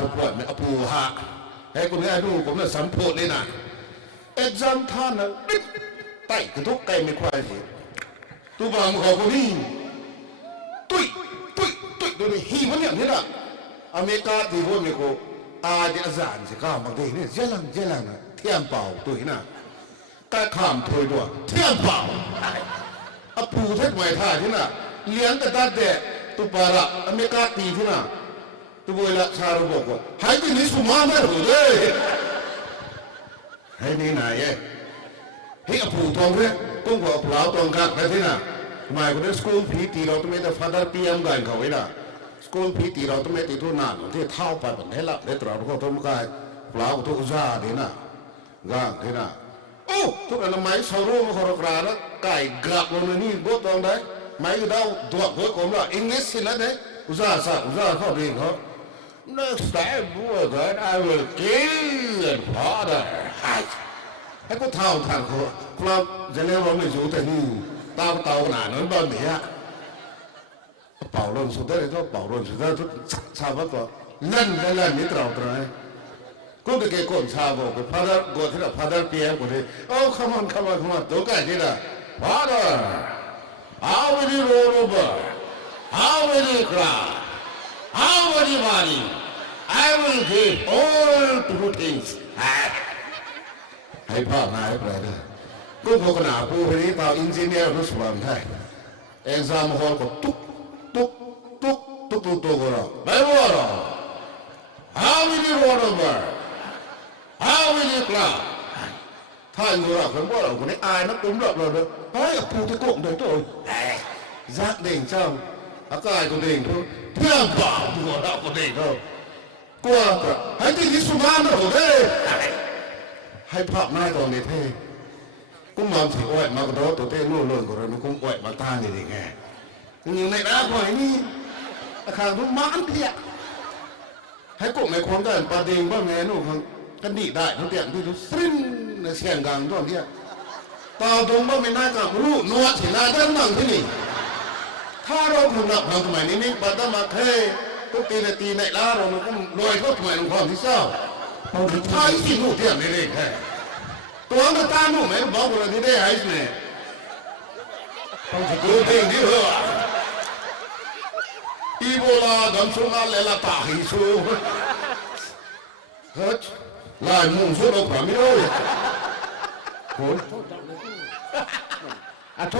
ตัวปวดไม่เอาปูฮะให้คนนี้ดูผมน่ะสัมโพธเลยนะเอ็กซัมท่านน่ะไต่กระทุกไก่ไม่ควายสิตัวบางของคนนี้ตุ้ยตัวนี้ฮีมันอย่างนี้ละอเมริกาที่พวกนี้ก็อาจจะอาจารย์สิข้ามบางทีนี่เจลังนะเทียมเป่าตัวนี้นะการข้ามถอยด้วยเทียมเป่าอาปูเทศใหม่ท่าที่น่ะเลี้ยงแต่ตัดเด็ตุปาระอเมริกาตีที่น่ะตัวเวลาชาลูบอกว่าให้ที่นี่สุมาไม่รู้เลยให้นี่ไหนให้อาปูทองเนี่ยกุ้งหัวเปล่าตองกักไปที่น่ะหมายคนนี้สกูลพีตีเราต้องไม่ได้ฟาดาร์พีเอ็มกันเขาไว้น่ะสกุลพีตีเราต้องไม่ติดทุนนานที่เท่าไปแบบนี้ละเดี๋ยวเราก็ต้องกายเปล่าทุกซ่าดีนะก้างดีนะโอ้ทุกอันไม้สรุปมาขอรับแล้วไก่กลับลงในนี่ก็ต้องได้ไม้ก็ดาวตัวก็กลมละอังกฤษสิละเนี่ยอุตส่าห์เข้าดีเขา Next time boy I will kill and father ให้ก็เท่าทางเขาครับจะเรียกว่าไม่รู้แต่นี่เต่าหนานั้นบ้านนี้保论说的那保论说的都差不多，烂你知道不？กูจะเกี่ยก้นชาบอกกูพาดกูที่เราพาดเปียกูเลยโอ้ come on ตัวกันที่ละ father how will you roll over how will you cry how will you worry I will give all true things ให้พ่อมาให้ไปเลยกูบอกกันหนาปูคนนี้ต่ออินจิเนียร์รู้สึกว่าไม่ได้เอ็กซามฮอลก็ตุ๊กก็แล้วไม่ว่าหรอก How will you roll over How will you cry ท่านกูรักคนบ่เราคนนี้อายนักตุ้มรับเราเลยเฮ้ยปูที่โกงเดินตัวยักษ์เด้งเจ้าอากาศก็เด้งทุกเพื่อนบ่าวตัวเราก็เด้งเขากลัวให้ที่นิสุมานะโหเด้ให้ภาพหน้าตอนนี้เท่กุ้งมองสิอ้อยมากระโดดตัวเท่นู่นเลยก็เลยมันกุ้งอ้อยมาตานี่ดิไงยังในน้ำหอยนี่อาคารทุกมันเพี้ยให้กลุ่มในคนกันประเด็นว่าแม่นู่นกันดีได้ทุกอย่างที่ทุกสิ้นในเสียงกังตัวเพี้ยต่อตรงว่าไม่น่ากับรู้นวดสินาด้านนั่งที่นี่ถ้าเราผลักเราทำไมนี่ปัตตามาเททุกตีในล้าเรามันก็ลอยเข้าทำไมลงความที่เศร้าเอาถึงท้ายที่นู่นเที่ยงนี่เองแค่ตัวมันตาหนุ่มไหมบอกว่าที่ได้ไอ้เนี่ยต้องจะดูเพลงที่เหรออีโบลาดัมซุงอาเลลาตาฮิซูเฮ้ยลายมุ่งสุดเราพาไม่รู้คนทุ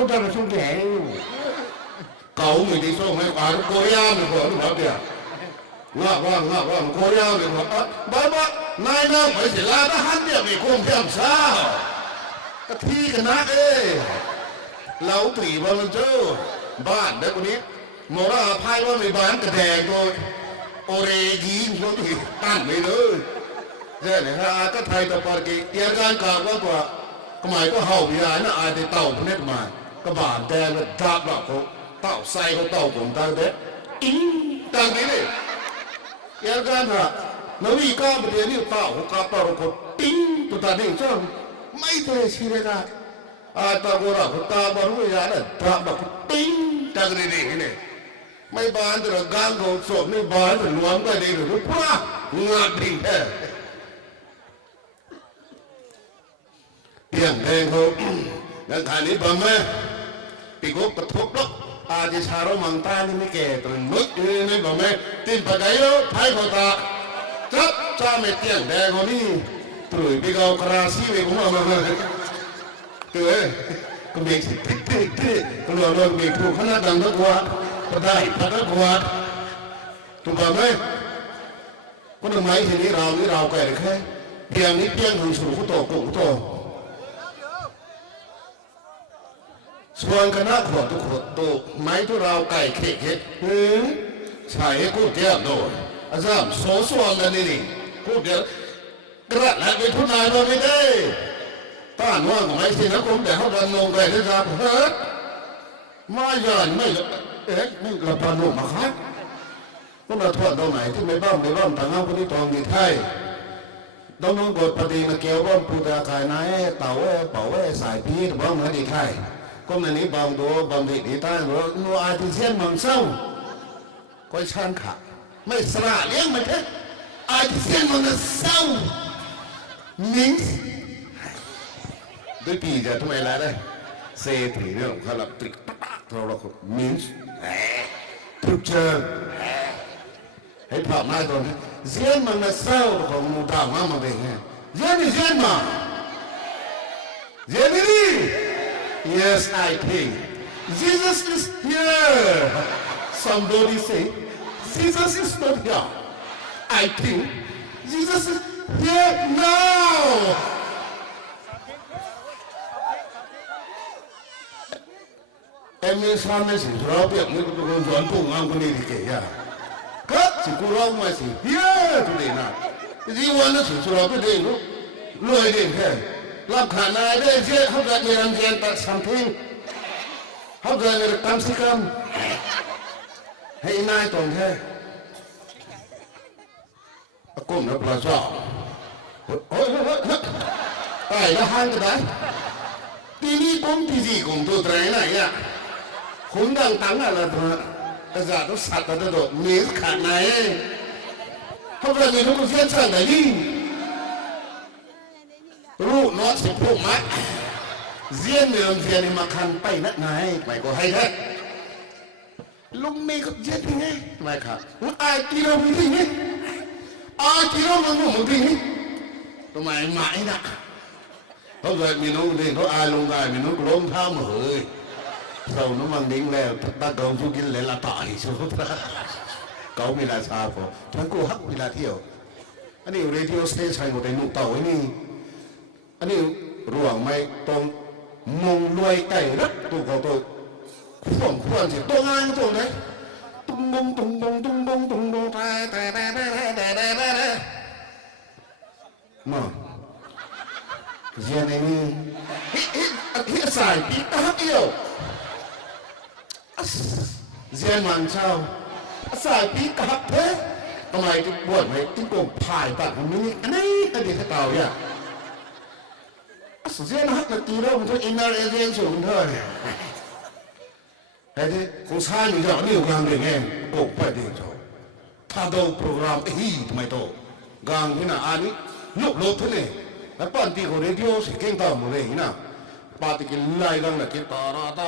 กท่านสุดแก่เก่าไม่ได้ส่งให้อ่านโคเรียไม่พอหรือเปล่าเดี๋ยวงาว่างโคเรียไม่พอบ้านายน้ำไปเสียลาทหารเนี่ยไม่คุ้มเพียงซากะทิกันนะเราตีบอลเจ้าบ้านเด็กคนนี้มอราพายว่าไม่บ้านกระแดงโดยโอเรกีนเขาที่ตั้งไปเลยใช่ไหมฮะก็ไทยตะปากีเกี่ยวกันกับว่าตัวก็หมายก็เห่าใหญ่น่ะอาจจะเต่าพเนตมาก็บานแดงก็ดับแบบเขาเต่าใส่เขาเต่าผมตั้งเด็ดอิงตั้งไปเลยเกี่ยวกันฮะนวีก้าประเดี๋ยวนี้เต่าเขากาเต่าเขาอิงตัวตาเด้งจ้องไม่เทชีเลยนะอาตาโกระเขาตาบอลวิญญาณน่ะดับแบบติ้งตั้งเลยนี่ไม่บานแต่ละกางเขาสดไม่บานแต่รวมก็ดีหรือพลาดงาดิ่งแท้เพียงแดงเขายังขายนี้บ้างไหมปีกกระทบล็อกอาจจะชาโรมังตานี่ไม่แก่ตัวนึกนี่บ้างไหมตีนปะไก่แล้วไทยเขาตาจับจ้าไม่เตียงแดงเขานี่ตรุยปีกเอาคราซีไปผมเอามาเลยเตือนก็เบรกติ๊กก็รอเบรกถูกขนาดดังนักว่าก็ได้พักกว่าถูกไหมก็ทำไมทีนี้เราแก่แค่เพียงนี้เพียงหนึ่งสูงโตกุ้งโตส่วนคณะขวดโตไม้ที่เราไก่เข็ดใส่กู้เดียวโดนอาจารย์โซ่ส่วนแล้วนี่กู้เดียวกระแลไปทุนายเราไม่ได้ต้านว่าของไอ้สินะผมแต่เขาดันลงไปนะครับเฮ้ยมาหย่อนไม่เราพานุมาครับก็เราทอดตรงไหนที่ไม่บ้ามทางเอาคนที่ตองมีไทยต้องกดปฏิมาเกี่ยวบ้ามปูตาขายนายเต่าเป่าสายพีบ้ามเหมือนดีไทยก็ในนี้บางตัวบางดีใต้หรือนัวอาทิเซียนมังเศร้าก็ช่างขาไม่สละเลี้ยงมันแค่ เสียงมันเศร้ามิ้งด้วยปีจะทำไมล่ะได้เซตีเรื่องเขาหลับตริกเรามิ้งทุกเชิญให้ผ่านมาตรงนี้เสียงมันเศร้าของมูดามาเป็นไงเสียงนี่เสียงมาเสียงนี่ Yes I think Jesus is here somebody say Jesus is not here I think Jesus is here now em mới sang đây chỉ rõ việc mới có dọn cùng ông con đi thì kể à cất chỉ cô lo mà chỉ here tôi để nào gì quan nó chỉ rõ cái đây nó lười đến thế làm khả năng đây chứ hấp dẫn người làm chuyện tại something hấp dẫn người tâm sĩ cam hay nai toàn thế cùng nó là rõ ôi tại nó hai cái đấy tí ní cũng tí gì cũng tôi thấy này ạ khốn đang tắng là cái giả nó sạt vào nó đột nhớ khả này hấp dẫn người nó có duyên sang đấy điรู้น้อยสิพวกมัดเสียนเดิมเสียนมาคันไปนักไงไม่ก็ให้แท้ลุงมีก็เย็ดยังไงไม่ครับว่าไอ้กิโลมันถึงไงไอ้กิโลมันถึงไงทำไมไม่นะเขาเลยมีน้องเด็กเขาไอ้ลงได้มีน้องล้มท่ามาเฮ้ยเราน้ำมันดิ้งแล้วตาเกาสู้กินเลยละตายสุดเกามีลาชาพอทั้งกูฮักเวลาเที่ยวอันนี้เรดิโอสเตชันของแต่หนุ่มเต่าไอ้นี่อันนี้ร่วงไม่ตรงมงรวยไก่รักตัวเขาตัวส่งควรสิตัวงานตัวไหนตุ้งบงตุ้งบงตุ้งบงตุ้งบงแต่มาเจียนนี่ฮิสายปีตาเดียวเจียนมันเช่าสายปีตาเพ่ทำไมถึงบวชไม่ถึงโกงผ่ายปากมันนี่อันนี้อดีตเก่าเนี่ยเสียนะฮักตีเรามันจะอินเนอร์เอเจนสูงเท่าเนี่ยไอ้ที่คงใช้อยู่อย่างนี้กลางเรื่องเองโอ้ไปดีจ้ะถ้าดูโปรแกรมทำไมโตกลางที่น่ะอันนี้ยกโลกทุนเลยแล้วปั้นตีของเรดิโอสิเก่งต่อหมดเลยนะปาติกินไล่กันนะกินตา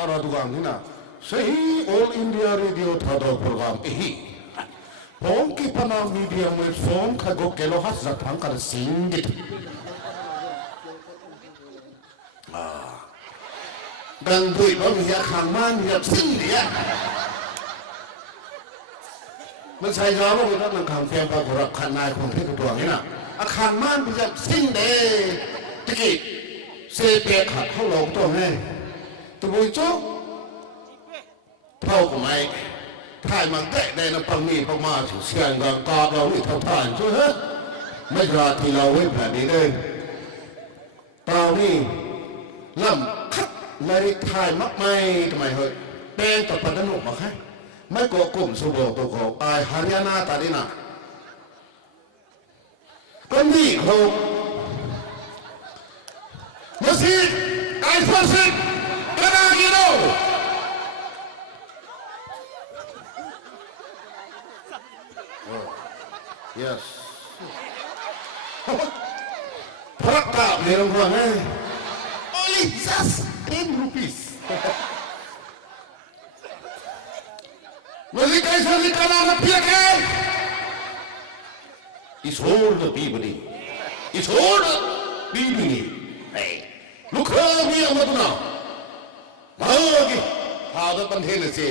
ราดูกลางที่น่ะใช่ All India Radio ถ้าดูโปรแกรมผมคิดพนันมีเดียมเว็บฟอร์มข้าก็เกล้าหัดจัดทางการสิ่งดิดังดุยเพราะมีขางมันมีสิ่งเดียมันใช้ยาว่ามันต้องขางเฟียงปากรับขันนายคนที่ตัวนี้นะขางมันมีสิ่งเดียตะกี้เสพติดขัดเข้าหลงตัวไงตัวบุญโจ้เท่ากับไม่ถ่ายมันได้ในน้ำปังนี่ปังมาถึงเสียงกันกอดเราไม่เท่าท่านช่วยเฮ้ไม่รอที่เราเว้นแบบนี้เลยตอนนี้ล่ำคัดเลยถ่ายมักไม่ทำไมเฮ้ยเป็นตัดปันนุมาแค่ไม่กลัวกลุ่มสุโบตัวเขาไอฮาริยานาตาดินาก็นี่เขามาสิไอฟอสิกระดากิโลyes พระกาบในโรงพยาบาลไง only just 10 rupees มันใกล้ๆสิการนับเพียงแค่ it's all the people it's all the people เฮ้ยลูกค้ามีอะไรมาตัวน่ะมาเฮ้ยพาตัวปันเทนสิ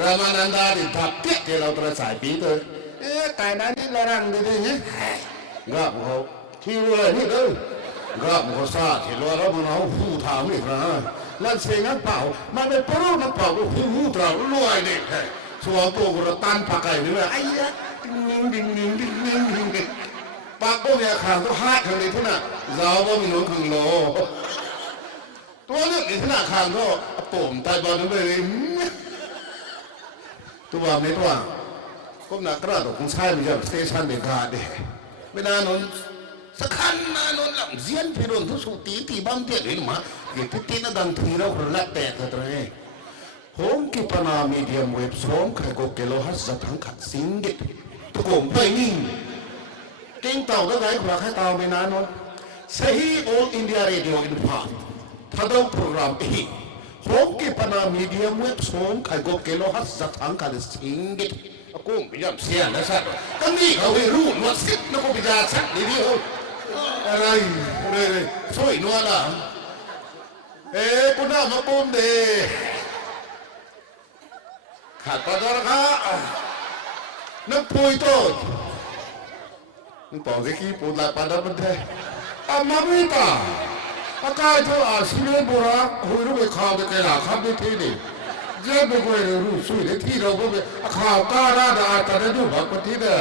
รามานันดาดิทับเตี้ยที่เราตระสายปีเตอร์แต่นั้นนี่เรารังดีๆเนี่ยงับเขาที่รู้อะไรนี่เลยงับเขาซาที่รู้แล้วมันเอาหูถามอีกนะแล้วเสียงนั้นเปล่ามันเป็นปรุนเปล่าหูตราลอยเนี่ยชัวร์ตัวกูตันปากไก่นี่เลยไอ้ยะดิ้งปากพวกเนี่ยข่าวก็ฮาดกันเลยที่น่ะเราก็มีน้องขังโลตัวเนี่ยที่น่ะข่าวก็ปุ่มตายบอลนั่นเลยตัวไม่ตัวก็นักกระดกคงใช้ไม่ใช่สเตชันเด็กขาดเด็กไม่นานนสักขันนานนหลังเสียนพิรุณทุสุตีบ้านเตี้ยหรือมาเกี่ยวตีนดังทีเราคนละแตกกันเลยผมกิปนามีเดียมเว็บสองใครก็เกล้าหัดจัดทั้งขัดสิงเด็กตะโกนไปนี่ เก่งเต่าก็ไงขวาให้เต่าไม่นานนู้นสฮีโออินเดียเรดิโออินพาถ้าต้องโปรแกรมอีกห้องกิปนามีเดียมเว็บสองใครก็เกลอฮัสจัดทางการสิงกิกุ้งพยายามเสียนะสัตว์กันนี่เขาไม่รู้ว่าสิบนักวิจารณ์สักนิดเดียวอะไรเลยสวยนัวล่ะคุณน่ามาปุ่มเดขาดปลาตระก้านักปุยโต้นึกต่อสิขี้ปูนลายปลาดำมันเทอามาไม่ตาอากาศเธออาศิเลนบุระหุยรู้ไปข่าวแต่แกหล่าครับด้วยที่นี่เจ้าไปคุยเรื่องรู้สุยในที่เราก็ไปข่าวการาดาแต่ได้ดูแบบคนที่เด้อ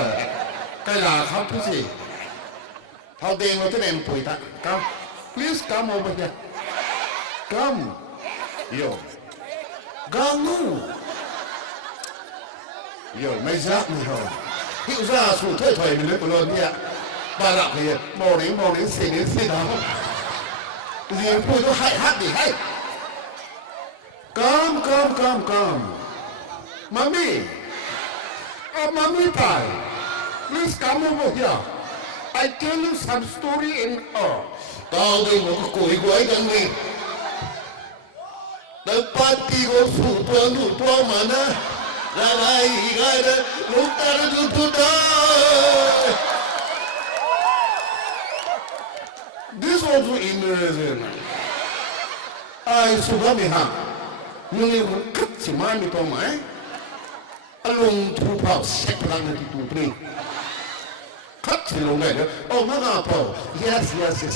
แกหล่าครับพี่สิเท่าเดิมเราที่ไหนมันปุยตาcome please come over here come yo gamu yo ไม่ซักไม่หรอกที่อุตส่าห์สู้ถอยไปเลยปลอดเนี่ยบารักเลยมองนี่เสียดาวเรียนพูดก็ให้ฮักดิให้come mommy mommy pai please come over here I tell you some story in tao đi một cái củi quấy đằng này đợt party của phụ tua mà nè ra đây lúc ta đã tụt đó this also Indonesian ai sudah mihak nhưng cắt chỉ mai mi to mai alung thu phao xếp lang nanti tu pring cắt chỉ lung này đó oh mana apa yes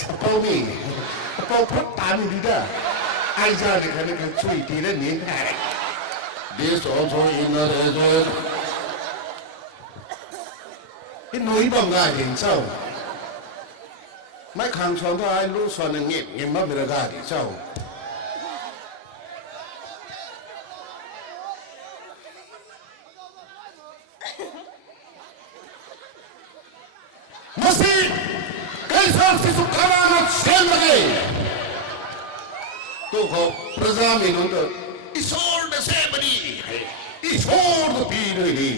apa ni apa pertama ni dah ai jadi kan cuy tidak ni this also Indonesian cái núi bằng gai hình sao mấy khang xóm thôi ai lú xoan này nghiệp mất về gai thì sao masih kaisar Soekarno sen lagi tuh kok presiden untuk isor the sebadi isor the pide ini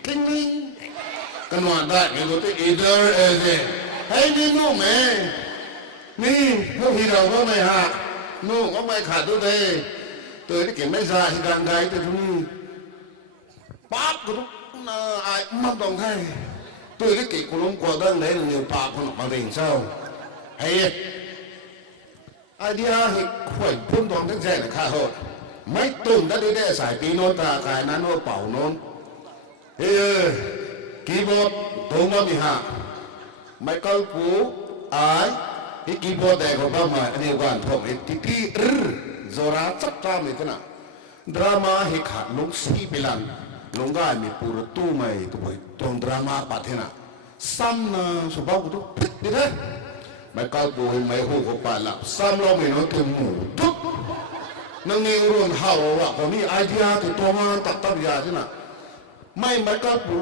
kini kan ada yang itu either as a hey ni nu me ni nu hidau ko me ha nu ko meขาดตัวเด้ตัวนี่เก็บไม่ซาที่กลางไกตัวนี้ปั๊บก็ต้องไอ้มันต้องให้ตัวนี่เก็บคนลงกว่าดังไหนหนึ่งปั๊บคนมาเร่งเศร้าเฮ้ยไอเดียเห็ดข่อยพุ่นตองทั้งใจเลยข้าโหดไม่ตุ่มได้ได้สายปีโนนตากายนั้นว่าเป่าโนนเฮ้ยกีบอดตรงว่ามีหาไม่เกาปูไอ้ที่กีบอดแต่ของบ้ามาอันนี้วันผมเห็นที่โซราจับตามเลยท่านะดราม่าเห็ดขาดลงสีเปลันลงได้มีปูรตู้ไม่ตัวตรงดราม่าปัดเท่านะซ้ำนะสุภาพกุตุพิษดีเลยไม่เกาปูไม่หูกบปานหลับซ้ำเราไม่น้อยถึงหมูทุกนั่งนิ่งรุ่นเฮาว่าผมมีไอเดียที่ตัวมันตัดยาที่น่ะไม่ไม่ก็ปู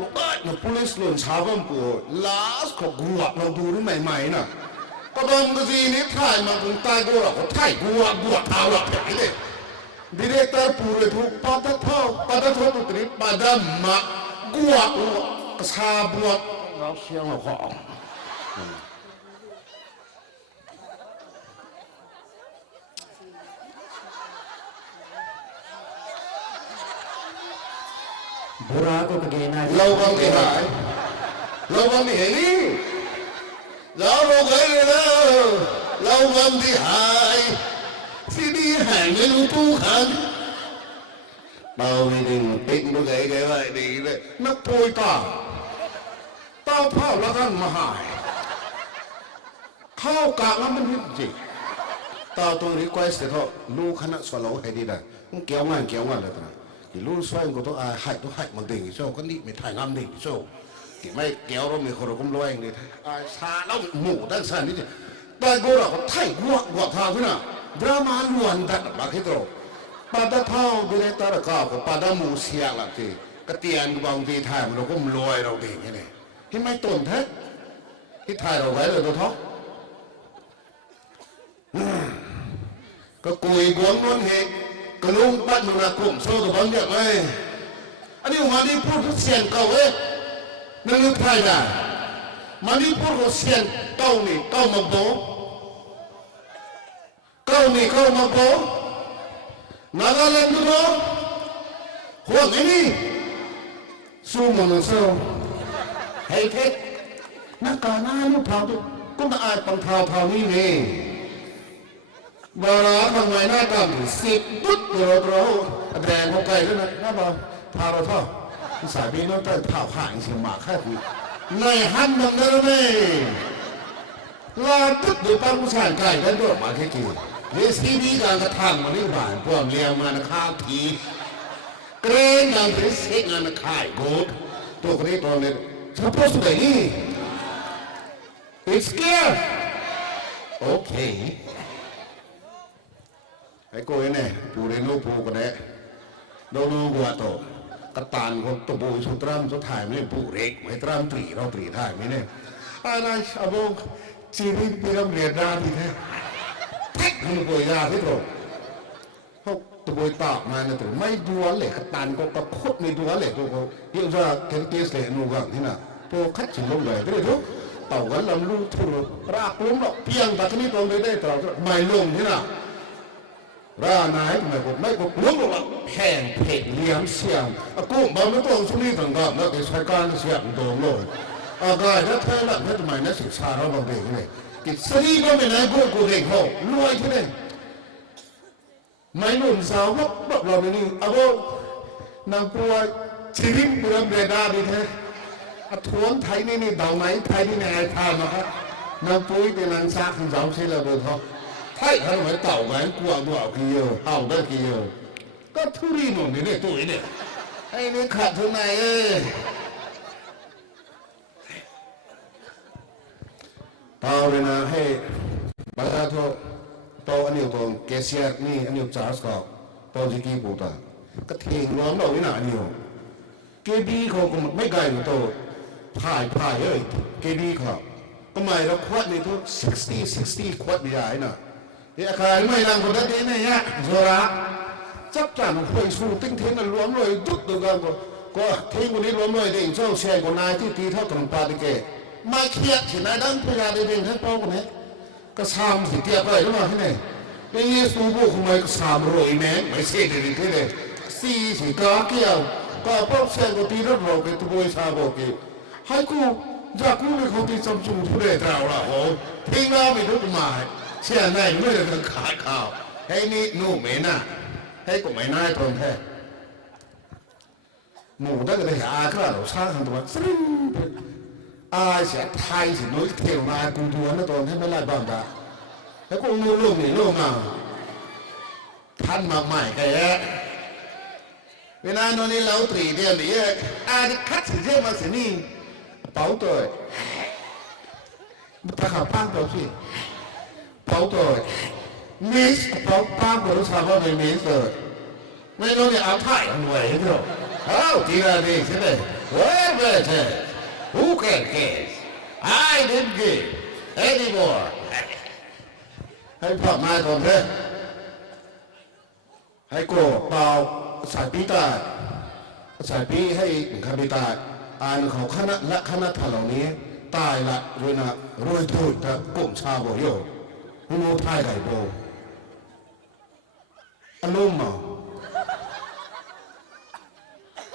นะ police หล่นชาวบ้านปูลาสเขากลัวเราดูนี่ใหม่ๆน่ะก็โดนกระสีนี้ถ่ายมาถึงตายกูหรอกเขาถ่ายกลัวเท้าหลับอย่างนี้เลยดีเรกเตอร์ปูเลยทุกปัดเท้าตุตรีปัดมากลัวกระชาบวกเราเสียงเราของบุราก็ตะเกียงเราก็ไม่หายเราก็ไม่เห็นนี่เราก็เลยเราก็ไม่หายที่นี่หายไม่รู้ตู้ขันเบาไม่ดึงปิดมือไกลๆไว้ดีเลยนักปุยตาเต้าเผาแล้วท่านมาหายเข้ากะแล้วมันจริงตาตัวรีควสต์เถอะลูกขนาดสโลว์ให้ดีนะมันเกี่ยวงานเลยนะลูกช่วยก็ต้องให้มันดึงโซ่ก็นี่ไม่ถ่ายงามดึงโซ่ที่ไม่เกี่ยวเราไม่คนเราก็รวยเองเลยชาแล้วหมูด้านซ้ายนี่แต่กูเราก็ถ่ายวัวทางขึ้นน่ะดราม่าล้วนดัดมาคิดเราปาดเท้าดูแลตาละก้าวก็ปาดหมูเสียหลักทีกระเตียนบางทีถ่ายเราก็รวยเราดีอย่างนี้ที่ไม่ต้นแท้ที่ถ่ายเราไว้เลยตัวท้องก็กุยบวงนนเหกกระลุงปั้นมึงนะกลุ่มโซ่ตัวบางอย่างไงอันนี้วันนี้พูดทุกเสียงเก่าเว้ยนั่งนึกไทยได้ มันนี่พูดเขาเสียนเก้านี่เก้ามาโบเก้านี่เก้ามาโบนาดาเลนดูโนหัวไงนี่สู้มันเสียวเฮ้ยเท็ดนักการน้าลูกเผาตุก็มาอาจปังเผานี่นี่บาราทำไมหน้าดำสิบตุ๊ดเดือดร้อนแดงเขาไกลด้วยนะน้าบอลพาเราท่อสายบีน้องใต้เผาห่างเสียงหมากแค่คุยในหันมันนั่นเลยลาตุ๊ดดูปั้นผู้ชายไกลกันด้วยมาแค่กี่เรื่องซีดีการกระทำมันนี่หวานพวกเลี้ยงมาในข้าวทีเกรงงานเป็นเซ็กงานขายโกดตัวคนนี้ตอนนี้ฉันพูดสุดไหนนี่ It's clear okay ไอ้โก้เนี่ยปูเรนูปูกันแน่ดูกัวโตกระตานคนตัวปูชุดตรัมชุดถ่ายไม่ปูเร็กไม่ตรัมตรีเราตรีถ่ายไม่เนี่ยอะไรอาบงจีริปีรำเรียนดาดีแท้แท็กมันป่วยยาที่ตรงพวกตัวตากมาเนี่ยตัวไม่ดัวเลยกระตานก็กระพดไม่ดัวเลยตัวเขาเยอะจะเทนเกสเลยนูกังที่น่ะตัวคัดฉินลงเลยได้ทุกเต่ากันลำลูกทุรรากล้มหรอกเพียงแต่ที่นี่ตรงได้ตลอดไม่ลงที่น่ะร่านายไม่กดล้มหรอกแห้งเผ็ดเลี้ยงเสียงกุ้งบางไม่ต้องสุนีต่างกันแล้วก็ใช้การเสียงตรงเลยอากาศถ้าเธอหลับถ้าทำไมนักศึกษาเราบางเด็กเลยกิจสรีก็ไม่ได้กูเด็กเขารวยที่ไหนไม่หนุนสาวบอกเราไม่นี่เอานางปัวชีวิตเรื่องเรดาดีแท้ทวนไทยนี่เดาไหมไทยนี่ไงทานนะครับนางปุ้ยเป็นนางซากของสาวเชลล์โดยเขาไทยทำไมเต่าไงกลัวตัวกี่เยอะเอาได้กี่เยอะก็ทุเรียนหนุ่มนี่เนี่ยตัวนี้ไอ้นี่ขาดทุนไหนเต่าเลยนะให้บาดาโตโตอันนี้ตัวเกสเซียร์นี่อันนี้จาร์สก็โตจิกี้ปูตาก็เทียงรวมเราไม่หนาอันนี้เกบีเขาก็ไม่ไกลหนูโตพ่ายเอ้ยเกบีเขาทำไมเราควดในทุก60ควดไม่ได้น่ะเดี๋ยวใครไม่รังคนนั้นเนี่ยโซระจับจันคุยสู้ติ้งเทนรวมเลยดุดตัวกันก็ทิ้งคนนี้รวมเลยเด็กเจ้าแชร์คนนายที่ตีเท่าตรงปาติเกมาเครียดสินายดังพยาเด็กท่านพ่อคนนี้ก็สามสิเทียบไปแล้วมาที่ไหนเป็นเยซูบุกมาก็3รวยแม่ไม่เสียเด็กที่ไหน4สิก้าเกี่ยวก็พวกแชร์ก็ตีรถโรกตัวบริษัทบอกกี่ให้กูจากกูไม่เขาตีซัมซุงทุเรศเราละโอ้ทิ้งเราไปทุกมาเชื่อไหนไม่ได้ขายข่าวให้นี่นู่นไม่น่าให้กูไม่น่าตรงแท้หมูได้ก็ได้อาคราเราสร้างตัวซึ่งอาเสียไทยสิน้อยเที่ยวมากูทัวร์นะตอนให้ไม่ไล่บ้างจ้ะแล้วกูงูลูกนี่ลูกมาท่านมาใหม่แกเวลาโน่นนี่เราตรีเดียวนี่อาจะคัดสิเจ้ามาสินี่เป๋าตัวตะขาป้างตัวสิเป๋าตัวมิสเป๋าป้างตัวรู้สึกว่าไม่มิสเลยไม่รู้เนี่ยเอาถ่ายหน่วยให้ดูเอาทีละนี่ใช่ไหม Whatever who can guess I didn't give anymore ให้พ่อมาตรงเพื่อนให้โกรธเปล่าสายปีตาสายปีให้คำปีตาอ่านของคณะและคณะท่านเหล่านี้ตายละด้วยนะรวยทุนแต่กลุ่มชาวโบโยหูพายไก่โบอารมณ์มา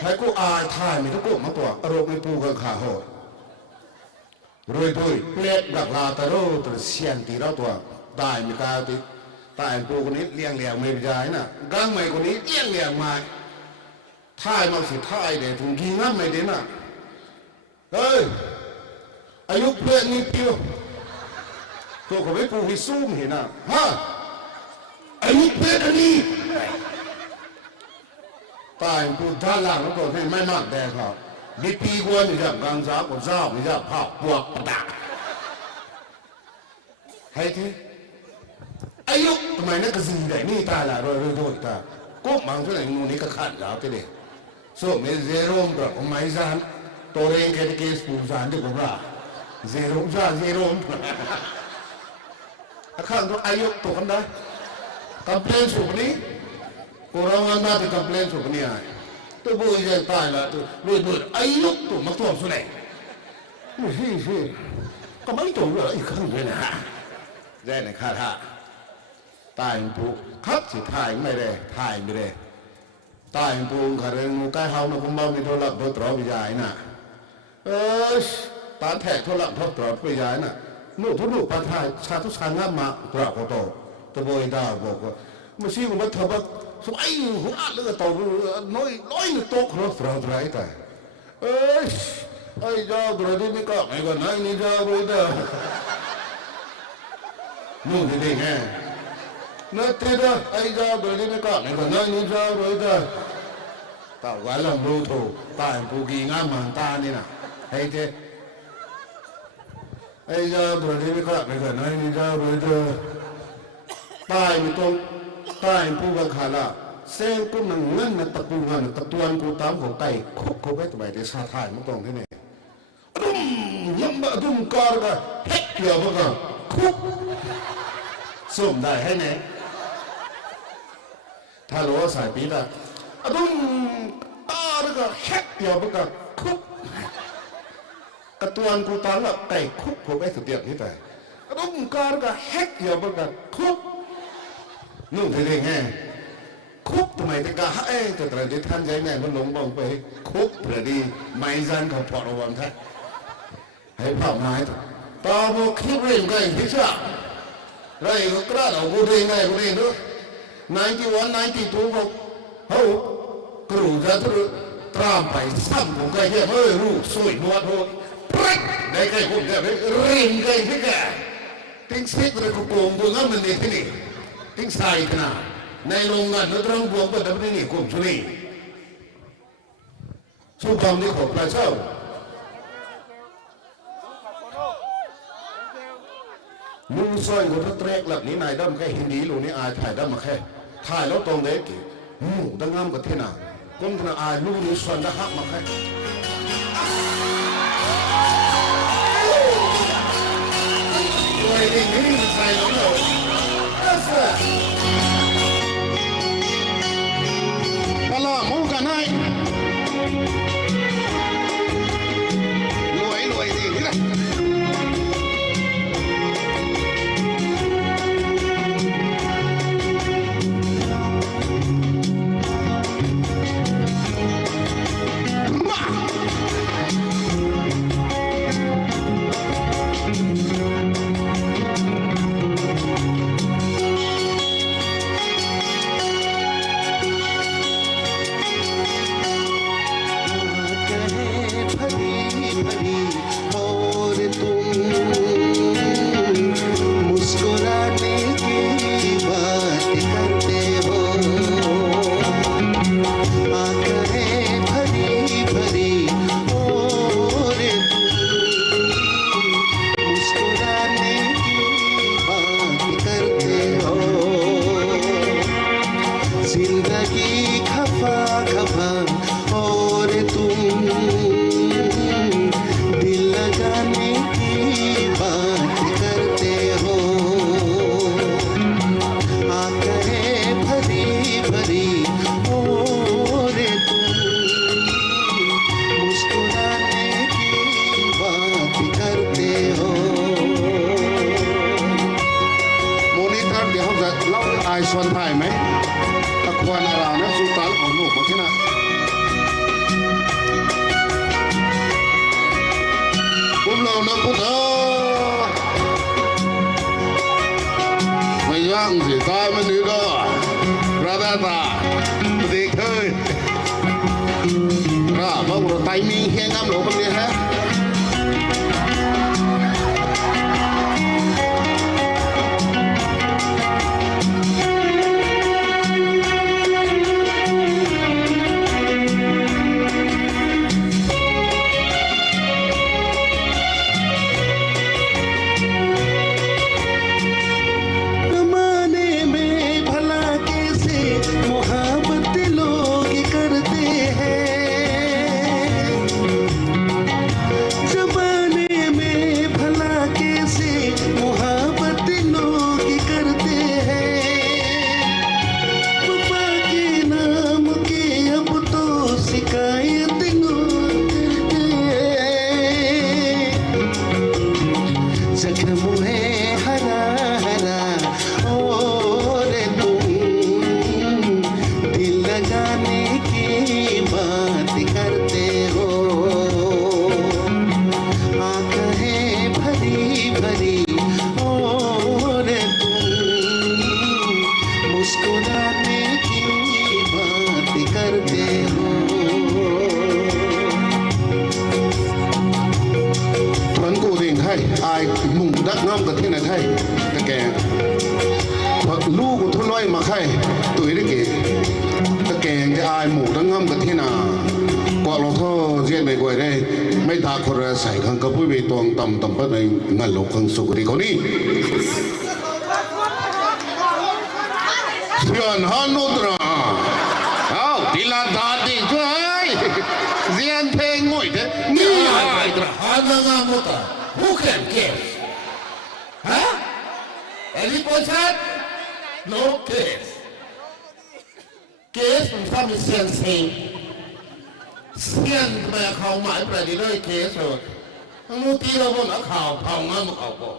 ให้กูอายทายมีทุกกลุ่มมาตัวอารมณ์ในปูกันขาโหดรวยทุนเล็กดักลาตะโร่ตัวเสียนตีเราตัวได้มีการติตายปูคนนี้เลี้ยงไม่ได้น่ะกังไม่คนนี้เลี้ยงมาท่ายมาสิท่ายเดี๋ยวถุงกินน้ำไม่ได้น่ะเฮ้ยอายุเพื่อนนี่พิวตัวเขาไม่ปูให้ซูมเห็นน่ะฮะอายุเพื่อนอันนี้ตายปูท่าล่างแล้วก็ให้ไม่มากแดงเขาดิปีกวนนี่จะกลางสาวกับสาวนี่จะภาพบวกประดักให้ทีอายุทำไมนักสิ่งใดนี่ตายละรวยด้วยตาก็บางส่วนในงูนี้ก็ขาดแล้วทีเดียวส่วนเซรุ่มก็ไม่ซานตัวเองแค่ที่เกสปูซานที่ผมว่าเซรุ่มซาเซรุ่มข้างตัวอายุตัวกันได้คอมเพลนสุกนี้กูร้องกันได้ที่คอมเพลนสุกนี้ตัวบุญยังตายละตัวรวยด้วยอายุตัวมาตัวสุดเลย是，干嘛懂了？一看人呢，在那看他，大人不，看是ถ่ายไม่ได้ถ่ายไม่ได้ตายปูงคาเรงมูใกล้เฮานะผมบ่มีโทรศัพท์โทรไปยายน่ะตาแทกโทรศัพท์โทรไปยายน่ะนู่นทุกปาทายชาทุชางามมาตราโคโตตะโบยดาบอกว่าไม่ใช่ว่าเธอแบบสมัยหัวเลือดโตน้อยโตครบตราไรแต่ไอ้เจ้าตัวนี้ไม่ก็ไม่ก็นั่งนี่เจ้าเลยเด้อนู่นที่ไงนั่นที่เด้อไอ้เจ้าตัวนี้ไม่ก็ไม่ก็นั่งนี่เจ้าเลยเด้อตาวันละรู้ถูกตาปูกีงามมันตานี่นะไอ้เจ้ไอ้เจ้าตัวนี้ไม่ก็ไม่ก็นั่งนี่เจ้าเลยเด้อตายไม่ต้องตายปูกขาละเส้นกูนั่งนั่นตะกูงานตะตวนกูตามของไก่คุกเขาไว้ทำไมได้ชาทายไม่ต้องที่นี่ยังมาดุมกอร์กเฮ็ดเกี่ยวกับคุกสุ่มได้ให้ไหนถ้ารู้ว่าสายปีละดุมกอร์กเฮ็ดเกี่ยวกับคุกกระตวนกูตามกับไก่คุกเขาไว้สุดเดียดที่ไหนดุมกอร์กเฮ็ดเกี่ยวกับคุกนู่นที่นี่ไงคุกทำไมถึงกะแต่ตอนที่ท่านใจแม่มันหลงบองไปคุกเพื่อดีไม่ซันเขาพอระวังท่านให้ภาพนายต่อบุกคิดเรื่องไงที่ชอบไรก็กล้าเอากูเรื่องไงกูเรื่องด้วย91 92บอกเฮ้ยกรูจะทุรตรามไปซ้ำผมไก่เนี่ยรู้สวยนวดโหดได้ไก่ผมเนี่ยริงไก่ที่แกทิ้งเซ็กเลยกูโกงกูงั้นมันเนี่ยที่นี่ทิ้งใส่ขนาดในโรงงานนักร้องบวงเปิดดับนี้นี่กลุ่มชุนี่สู้ความนี้ของประชาชนลุงซอยคนทักแรกหลับนี้นายดำแค่หินดีลุงนี่อายถ่ายดำมาแค่ถ่ายแล้วตรงเด็กดังงามกับเทน่ะก้มธนาอายลุงนี่ส่วนจะหักมาแค่ตัวเองนี่ใส่แล้วเลยปลาหมูกันให้รวยดีนี่แหละส่วนถ่ายไหมตะควันเรานะสุตานของหนูบอกที่น่ะผมเรานะพุทธไม่ย่างสิตายมันนี่ก็ราดาตาเด็กเฮ้ยก็บอกว่าไตมีแค่งามหลวงคนนี้ฮะ जख्म है हरा हरा और तुम दिल लगाने की बात करते हो आंख है भरी भरी और तुम मुस्कुराने की बात करते हो tuan cô thì thay ai mùng đất ngâm cả thế này thay cái kẻ lu của thôn nói mà thay tuổi đấy kì cái kẻ cái ai mùng đất ngâm cả thế nào quả lo thô riêng về quầy đây mấy ta có ra sải khăn cấp với tuồng tầm tầm bắt này ngăn lục khăn sụp đi có đi Sian Hanudra đi là đá đi chơi riêng thế ngồi thế Ni Hydra, Hananga Mota. Who can guess? Huh? Any person? No case. Case มันชอบมีเสียงเสียงเสียงทำไมเขาหมายประเดี๋ยวเคสเลยมูตีเราบนข่าวเผางั้นมันข่าวก็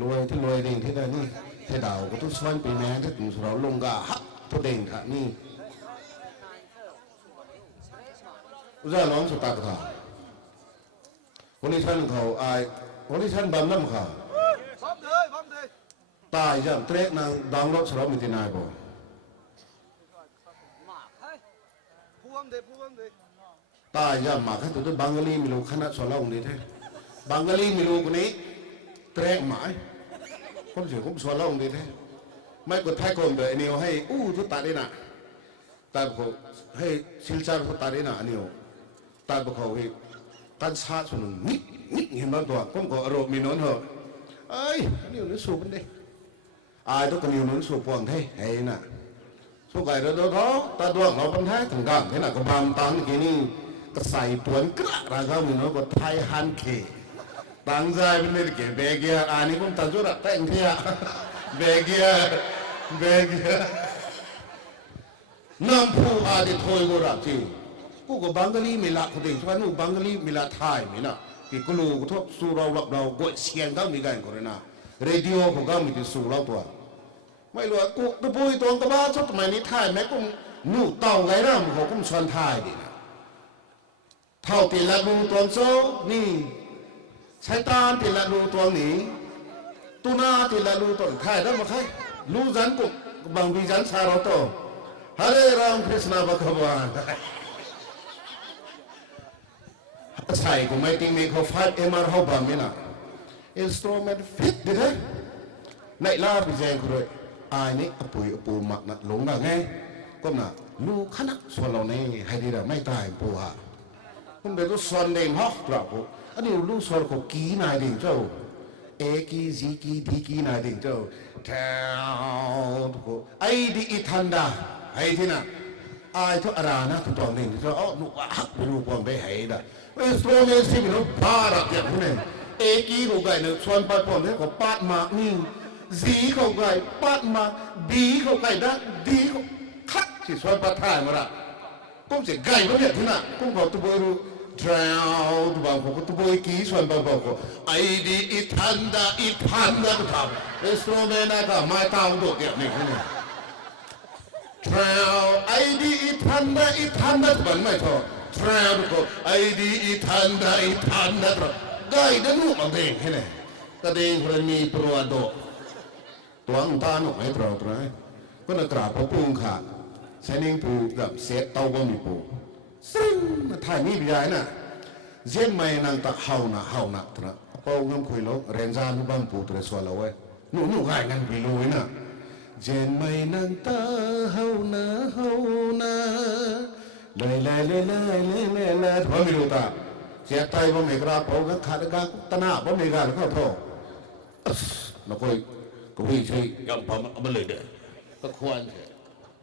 รวยที่รวยเองที่ได้นี่ที่ดาวก็ต้องช่วยปีแม่ที่ถึงเราลงกาฮักตัวเด่งค่ะนี่รู้จักน้องสตาร์กท่าวันนี้ฉันเขาอายวันนี้ฉันบัมน้ำข่าวตายจังเตะนางดังรถสระมิตินายบ่ตายจังมาแค่ตัวบังกะลีไม่รู้ขนาดสอนเราองค์นี้แท้บังกะลีไม่รู้คนนี้เตะหมายผมเสียผมสอนเราองค์นี้แท้ไม่กดไทยกลมเลยนิวให้ทุกตาได้น่ะตาบอกให้ศิลป์ชาติทุกตาได้น่ะนิวตาบอกเขาให้การชาติส่วนนิดเห็นบ้างตัวผมก็อารมณ์มีน้นเหรอเอ้ยนิวนึกสูบมันดิai tôi còn nhiều núi sụp quần thế hay nè số cái đó ta đuổi nó vẫn thế thằng gàng thế là có bám tán cái này cái sài tuấn cạ ra cái mình nó có thay han kề tán ra bên đây cái bè kia này cũng tán chỗ đặt tay thế à bè kia nam phu thì thôi cô đặt gì cô có Bengali mình lạ của tỉnh cho nó Bengali mình lạ Thái mình nè cái cô lù thuốc su rau lọc đầu gọi xiên các mình cái của nó radio ของเขามีที่สูงเราตัวไม่รู้กูตะปุยตัวกระบ้าชอบทำไมนี่ถ่ายแม่กูนู่เต่าไงนะมันเขากูชวนถ่ายดินะเท่าตีละดูตัวโซ่นี่ใช้ตาตีละดูตัวนี้ตุนาตีละดูตัวถ่ายได้ไหมใครรู้จันกูบางวิจันสารโตฮาเรรามคริสนาบักบวานใช่กูไม่ติงมีเขาฟาดมาเขาบางมินะinstrument fit đi thế này la bị rèn rồi ai nấy apui mặc nát lúng là nghe con nào lu khát xuân lâu này hay đi là mấy tài bùa à không biết lu xuân đêm hót rồi anh yêu lu xuân có ký này đỉnh châu ký gì ký đi ký này đỉnh châu theo ai đi ithanda hay thế nào ai thôi à na tụi toàn đỉnh châu nụ hắc lu còn bé hay đó instrument gì nó ba đặc biệt thế này ký của cái nữa xuân bắt bọn thế có bát mạc như dí của cái bát mạc bí của cái đó đi của khắc chỉ xuân bắt thải mà đã cũng chỉ gầy có việc thế nào cũng có tụi bôi treo tụi bảo có tụi bôi ký xuân bắt bảo có ai đi ithanda của thảo instrument này cả mai tao độ tiệm này thế này treo ai đi ithanda tụi bạn mày thôi treo của ai đi ithanda rồi gai dan lu mabeng hele kadeng rani proado tuang ta no ai pro trai ko na tra pa pung kha saning pu gap set tau ba mi pu sing na thai ni bi ai na zen mai nang ta hau na tra pau ngam khoi lo ren za nu bam pu tre so la we nu gai ngan bi lu na zen mai nang ta hau na le thwa mi lu taเสียใจบ่มีกระเป๋าก็ขาดการตนาบ่มีการเข้าท่อเราคุยก็วิ่งใช้ยังพอมันเลยเด้อก็ควร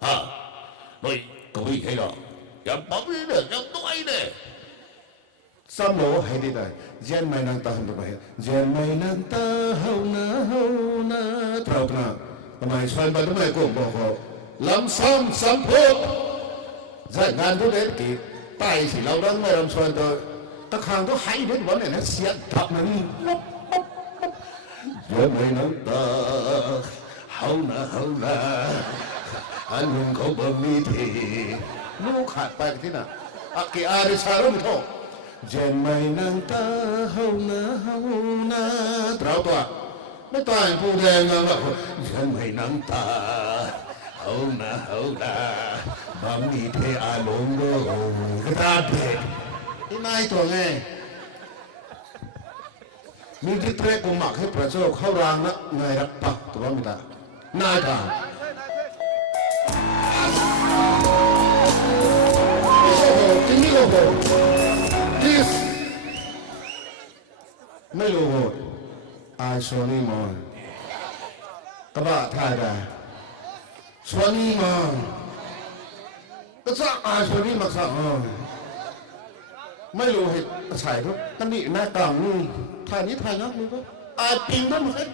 ฮะไม่ก็วิ่งให้หรอยังพอไม่เด้อยังตัวไอ้เด้อซ้ำโหให้ได้เจนไม่นั่งตาหันไปเจนไม่นั่งตาเฮานะเท่านั้นทำไมชวนไปทำไมกูบอกเขาลำซ้ำสัมพุทธงานทุเรศกิจ ใต้สิเราดังไม่รำชวนตัวตะคางตัวหายด้วยวันเนี่ยนะเสียดับมันเยอะไม่น้ำตาเฮานะอันนุ่งเขาบ่มีทีลูกขาดไปที่น่ะอาเกอาริชารุ่มโตเจนไม่น้ำตาเฮานะเท้าตัวไม่ตายผู้แดงเงาเจนไม่น้ำตาเฮานะบ่มีเทอารมณ์กระตาเพชรที่นายตัวไงมีที่เทรกุมักให้ประโจเข้ารางนะไงรักปักตัวมิตานายทางจริงไม่รู้ดิสไม่รู้ไอโซนี่มอนกระบะท่าได้โซนี่มอนก็จะไอโซนี่มาสั่งไม่รู้เหตุใส่ทุกตั้งนี่หน้ากลางนี่ท่านี้ท่านั้นนี่ก็ไอปิงได้มั้ย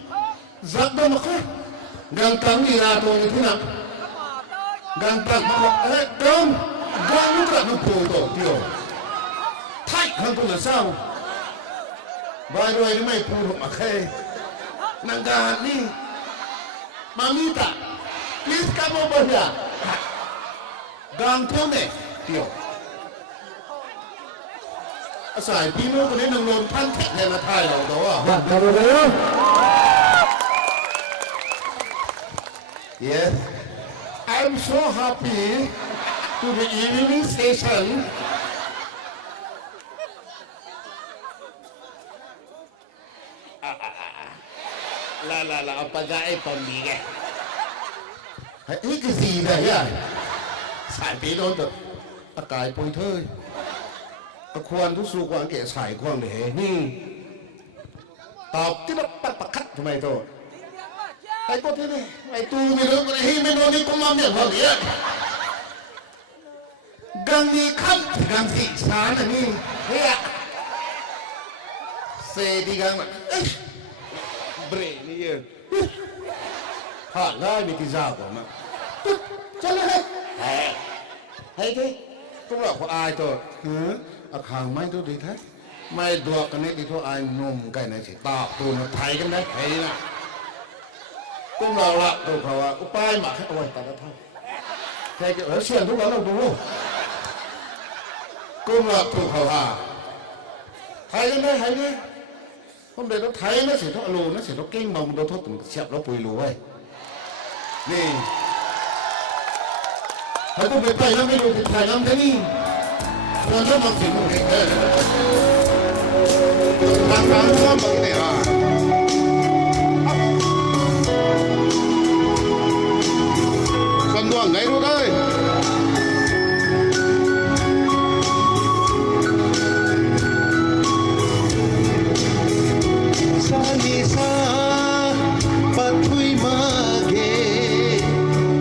จับได้มั้ยกังกลางนี่ราตัวนี้ที่นั่นกังกลางมาเอ๊ะกังนี่ก็มันโผล่ตัวเดียวไทยข้างตัวเศร้าบายด้วยไม่พูดมาแค่นางการนี่มามิตา please come over here กังเท่านี้เดียวอาศัยพี่น้องคนนี้นางลมท่านแท็กแทนมาไทยเราแต่ว่าบ้านเราเลย Yes I'm so happy to the evening session la apagay pamigay cái gì này à xài tí đôi được cái bồi thôi khoan thuốc su khoan kệ xài khoan đểนี่ตอบที่เราปัดปักคัดทำไมตัวไอ้พวกที่นี่ไอ้ตูไม่รู้ไอ้ฮีไม่รู้นี่ก็มาเนี่ยพอดีกังนี่คัดกังสีสารอันนี้เฮ้ยเสดีกังมันเบรนี่เยอะผ่านได้มีที่จ้าผมนะจะเลยเฮ้ยที่ก็บอกว่าอายตัวอาคางไม่ตัวดีแท้ไม่ดวกกันนี่ที่ตัวอายนุ่มกันในสิตาตัวมันไทยกันได้เฮ้ยนะก็เราละตัวเขาว่าอุปายมาให้เอาไว้ตัดท่าแค่เกี่ยวกับเสียงทุกคนเราดูก็เราตัวเขาว่าไทยกันได้ไทยได้ผมเด็กเราไทยนะสิทุกอารมณ์นะสิทุกเก่งมองเราทุกตึงเสียบเราปุยรู้ไว้นี่ถ้าตัวไปแล้วไม่รู้จะถ่ายน้ำแค่นี้เราต้องมาสิงห์ทางร้านก็บางเนี่ยส่วนดวงไหนรู้ได้ซานิซาปัดทุยมาเก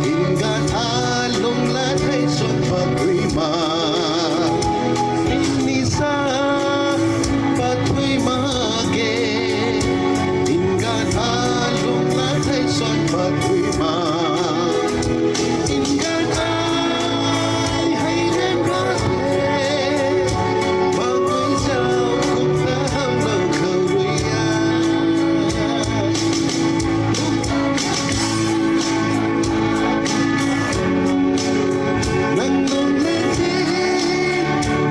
อินกาทาลงและให้สุดปัดทุยมาอินนิซาปัดทุยมาเกอินกาทาลงและให้สุดปัดทุยมาอินกาทาให้เรียบร้อยบางคนเจ้าคงแล้วเราเข้าเรียนั่งลงเล่นที่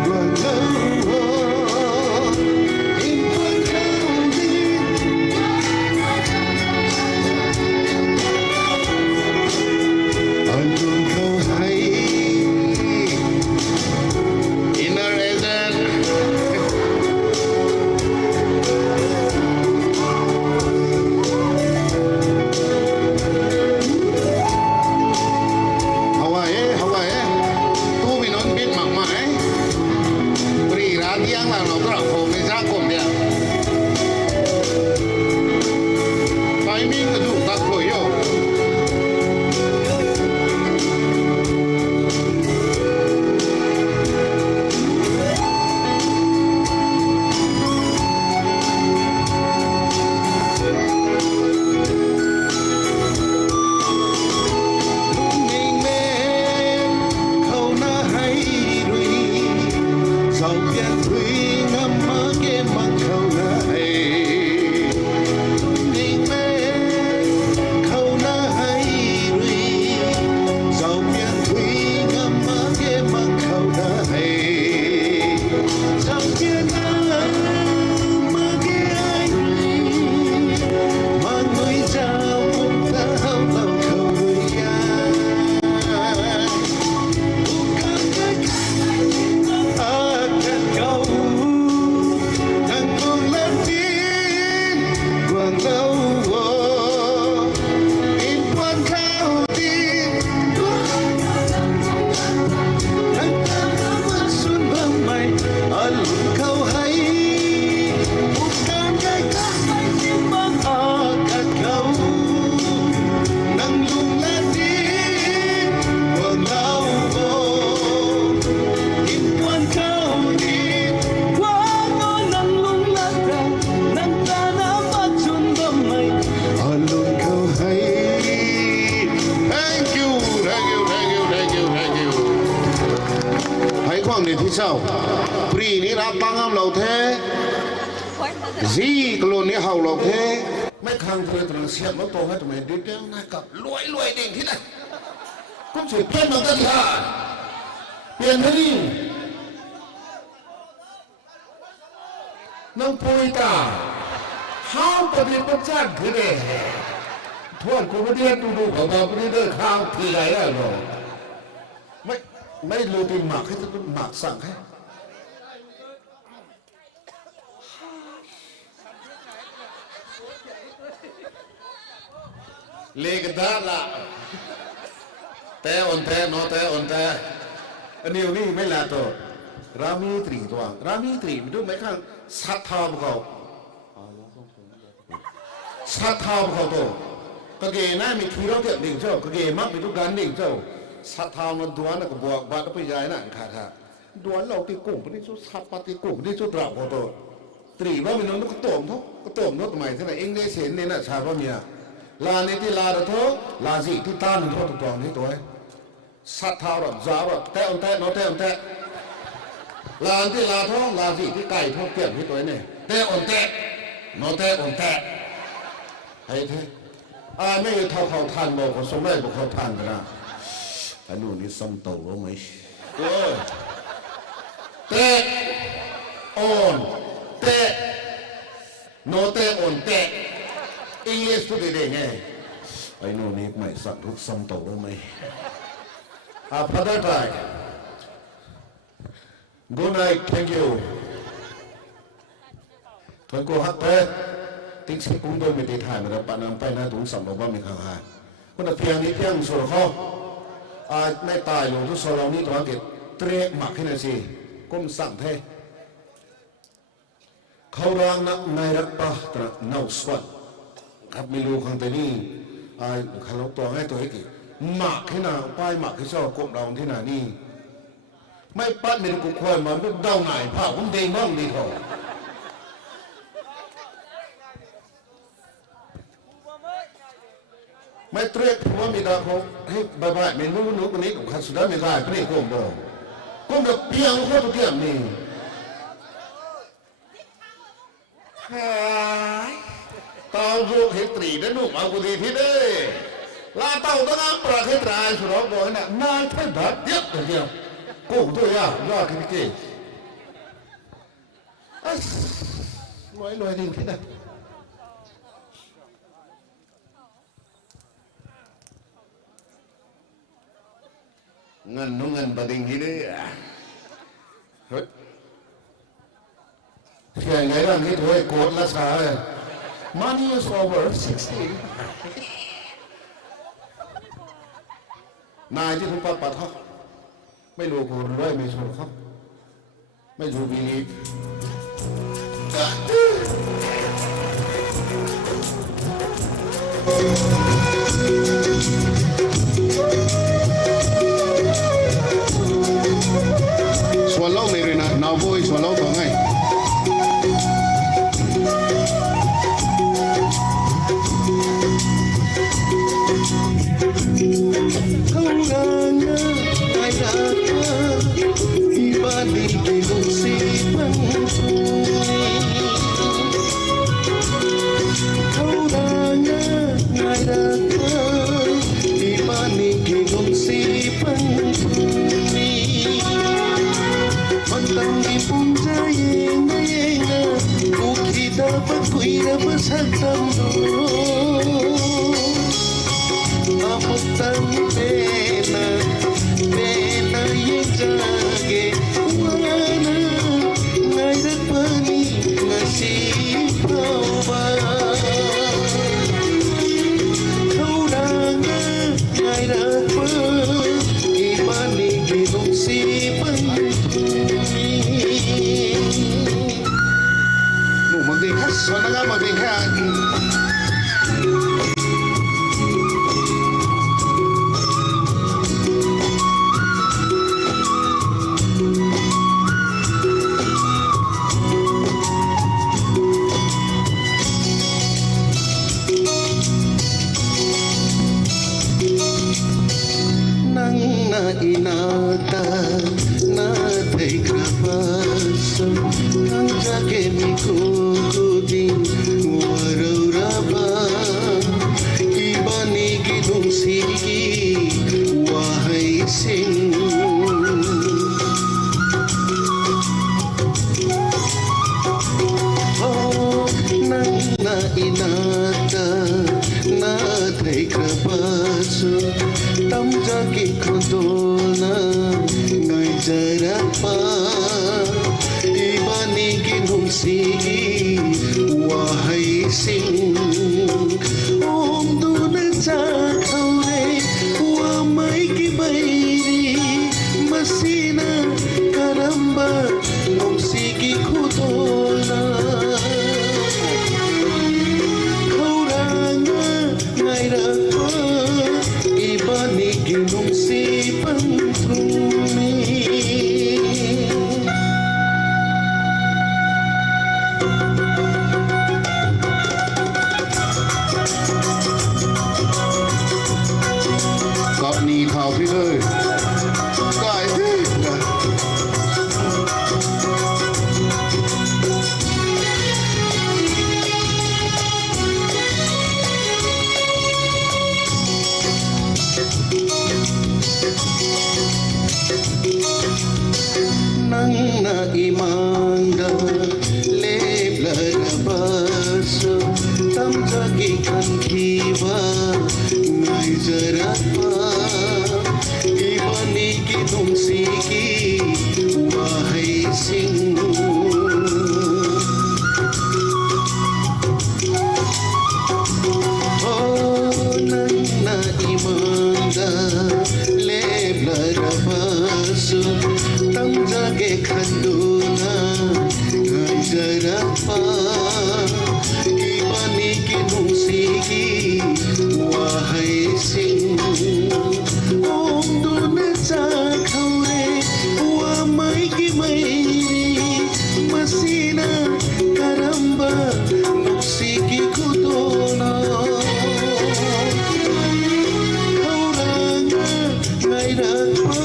ว่าเราอินพันเข้าดีอันลงเข้าให้อินอะไรกัน Hawaii, tu minum bit mak beri ragiang lah lo kerap kau misakum dia. Timing tu tak koyo. Hãy subscribe cho kênh Ghiền Mì Gõ để không bỏ lỡ ที่เศร้าปรีนี้รับปังอ้ำเราแท้ซีกลนนี้เฮาเราแท้ไม่คังเธอตรงเสียบแล้วโตให้ตรงไหนดิ้นเดียวนะครับรวยเด้งที่ไหนก็สุดเปลี่ยนมาตั้งท่าเปลี่ยนที่นี่น้องปุยตาเฮาปฏิบัติจัดคือเด้ทวนกูไม่ได้ดูของเราไม่ได้ข้าวทีไรอะหรอไม่รู้ตีหมากให้ต้องหมากสั่งให้เลกด้านละแต่อ่อนแต่นอแต่อ่อนแต่อันนี้นี่ไม่ละตัวรามีตรีตัวรามีตรีไม่รู้ไหมข้างสัตว์ทาวเขาสัตว์ทาวเขาตัวก็เกน่ามีขี้เราเด็ดดิ่งเจ้าก็เกมักมีทุกการดิ่งเจ้าสัตว์ทาวมันดวนก็บวกบาดไปย้ายนั่นขาดดวนเราตีกุ้งไปที่สุดสัตว์ปฏิกุ้งที่สุดราบเขาตัวตรีว่ามีน้องก็ต้มทุกก็ต้มทุกทำไมที่ไหนเองได้เสียนเนี่ยนะชาวบ้านเนี่ยลานี่ที่ลาดท้อลาสิที่ต้านท้อตัวนี้ตัวสัตว์ทาวแบบจ้าแบบแต่อนแต่นอแต่อนแต่ลาที่ลาท้อลาสิที่ไก่ท้อเกี่ยวที่ตัวนี้แต่อนแต่นอแต่อนแต่ไอ้เท่ไม่เท่าเขาทานบอกเขาสมัยบอกเขาทานกันนะอันนู้นนี่ซ้ำโตรู้ไหมเตะอ่อนเตะโนเตะอ่อนเตะอังกฤษพูดได้ไงไอ้นู้นนี่ไม่สั่งทุกซ้ำโตรู้ไหมพัดได้ Good night thank you ทุกคนฮักเตะติ๊กสิกุ้งโดยไม่ได้ถ่ายมาแล้วปานำไปนะถุงสำรองว่ามีข้างหาคนเพียงนี้เพียงสุรข้อไม่ตายลงทุกโซลนี้ตัวเกิดเตะหมักให้หน่อยสิก้มสั่งเทเขาร่างนักนายรักปะตระนาวสวรรค์ครับไม่รู้ข้างแต่นี่เขาตัวให้ตัวให้กี่หมักให้หน่าป้ายหมักให้ชอบก้มเราที่หน่านี่ไม่ปัดไม่รู้กูควรมันก็เดาหน่ายผ้าผมเด้งบ้างดีพอไม่เตรียมว่ามีดาวเขาให้บายๆไม่รู้นู้คนนี้ของข้าสุดท้ายไม่ได้ไม่ได้ก้มดองก้มแบบเพียงเขาตัวเทียมนี่เต่าลูกเห็ดตรีได้ลูกเอากุฏิที่ได้ลาเต่าตั้งอันประเทศไทยสุรบอยน่ะนานแค่แบบเยอะเลยเดียวก้มตัวยากยากขึ้นกี่รวยดิ้งที่ไหนเงินนุ่งเงินประดิ่งที่นี่เฮ้ยเชื่อไงบ้างที่ถอยโกดละสา money is over 60นายที่ทุกปัดเขาไม่รู้คนรวยไม่ชวนเขาไม่รู้วีนี้ส่วนเล่าไม่เลยนะนาวโวยส่วนเล่าต่อไงเขางานนะไอ้รักเธอที่บ้านดีที่ลูกสีพันเขางานนะไอ้รักเธอที่บ้านดีที่ลูกสีพันTangi punca yenga yenga Uki dapat kuira bersatando Amuk tangi pena Pena yang jage Wana Ngairat pani Ngasih bawa Kau nanga Ngairat pani Imani ginung si pani Suara nggak mau lihat. pasam kang jake mikuding wararaba ibani gidung sigi wahai sing oh nang na inata na thai krapasu tam jake khodona ngai jarapa ibani gidung sigi wahai sing om duna cha khaure wa mai ki bairi masina karamba om sigi khudona khauranga ngai rakpa ibani gidung si pantrumi gặp nhì thảo phi ơi cài thế nang na imanda lep larabaso tam jagi kan kiwa ngai jarapa ibani ki dum sigi wahai sing oh nang na imanda lep larabaso tam jage khanduna ngai jarapa ibani ki dum sigi wahai sing om duna cha khaure wa mai ki mairi masina karamba nuksi ki khudona khauranga ngai rakpa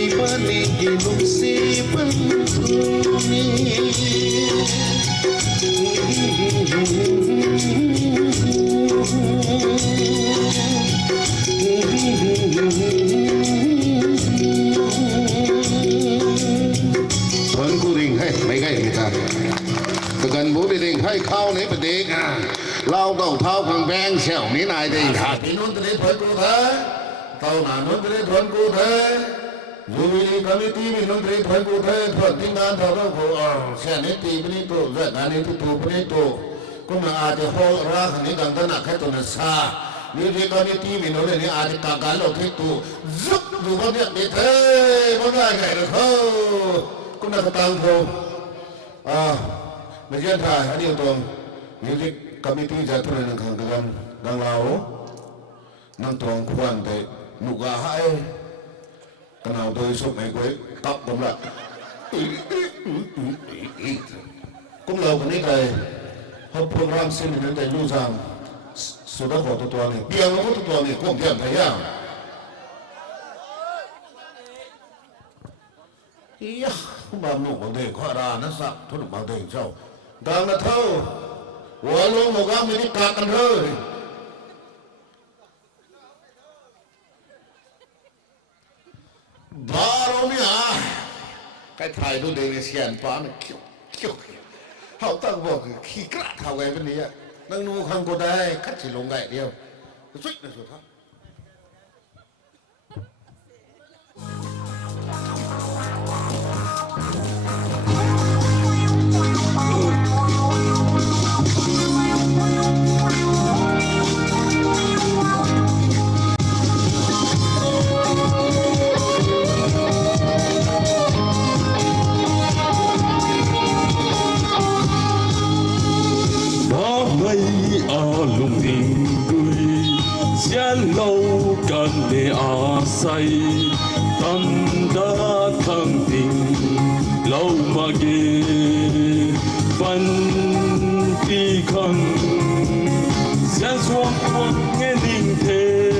ibani ki nuksi panthuni thuần cô đình hay mấy ngày người ta gần bố đình hay khao đấy mà đi lao đầu thao bằng beng xẻo ní này thì thì luôn tới thuần cô thế tàu nào luôn tới thuần cô thế dù vì committee mình luôn tới thuần cô thế thuần tiếng ngàn thao đâu cô xe này thì bên tổ rất là nên tổ bên tổ cũng là ai thì họ ra cái này gần tới nãy cái tổ nó xa nếu như committee mình nói này ai thì cả cái lỗ cái tổ giúp dù bao việc để thế bao ngày ngày được không cũng là cái tăng thôi bây giờ thay anh yêu tuồng music committee giải thích là thằng gần lao năng tuồng khoan để nụ gà hai cái nào tôi sụp này quấy tóc cũng là cũng lâu cái này hôm program xin đến tại lưu rằng số đó của tụi này bia nó có tụi này cũng điểm thấy à ý không bao nụ bằng đề khoa ra nó sặc thôi bằng đề sao đang là thâu của luôn một gam đi cắt ăn hơi bà rồi à cái thầy tôi đề xiên phá nó kiểu họ tăng vào khi cắt thảo cái bên này đang nu không có đây cắt chỉ lồng gậy điêu suýt là rồi thôi lùng tình cười gian lâu cần để say tâm đã thăng tình lâu mà ghê phân đi khăn gian xuống nghe đình thế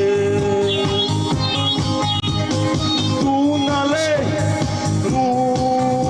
tu na lê tu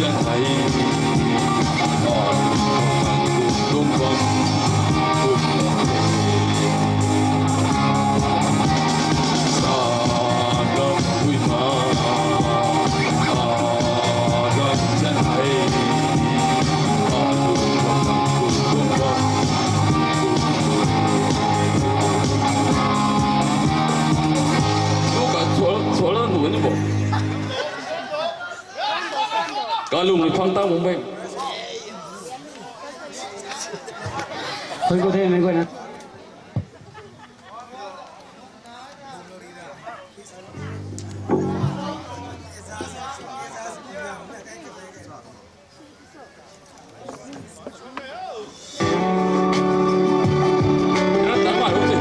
จะให้อ่อนลงความทุกข์สาดังคุยมาดังจะให้อ่อนลงความทุกข์ลงความลูกอะ错了努你不การลุงในฟังตั้งผมไป คนกูเทนไม่กวนนะ ตามมาลูกสิ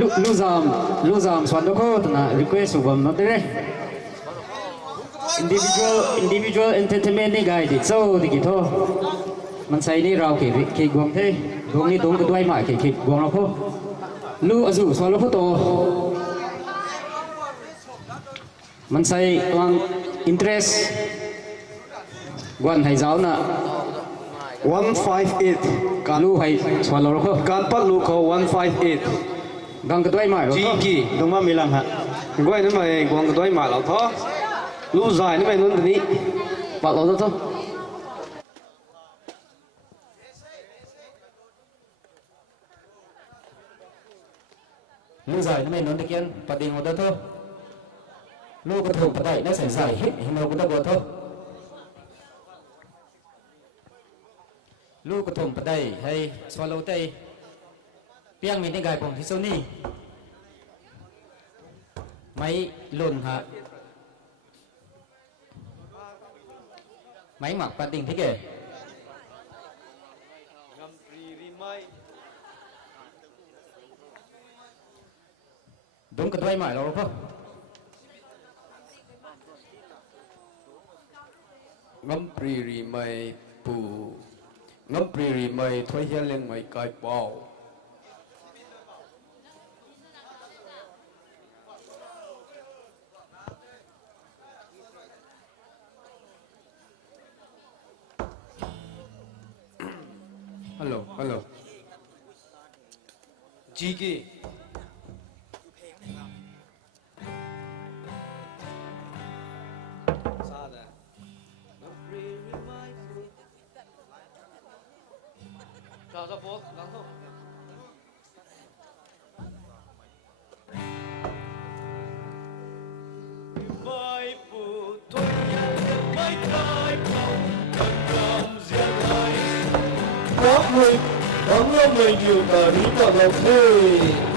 Luzam suatu ko na request ubam not deh. Individual entertainment ni guide so dikito. Man sai ni rau ke guang the guang ni dong kedua mai ke guang lo ko. Lu azu suatu ko to. Man sai wang interest guan hai zau na 158 การ lu hai suatu lo ko. การปัดลูกเขา158 Gang kedua mai lo. จีกีตรงมามีลังฮะก้อยนั่นมากวางกระต้อยมาแล้วท้อลูกชายนี่ไปนู้นตัวนี้ Pak lo tu. Lu giải nó mày nói được kiên, bắt đi một đợt thôi. Lu có thủ bắt đại nó sẽ giải hết, hình nào cũng đã vừa thôi. Lu có thủ bắt đại hay swallow tay. Piang mình đi gài bổng thì sâu ni. Máy lùn hả? Máy mặc bắt đình thế kìa. Đúng cái đôi mải đâu không? ngắm pri ri mai pu ngắm pri ri mai thôi hiền lên mai cài bao hello จีกีซาดะชาวสปอร์ตลังทุ่งไม่ปูทุกอย่างไม่คลายเป่ากันกำเสียงไทย Bóng người nhiều tờ ní tờ đồng thế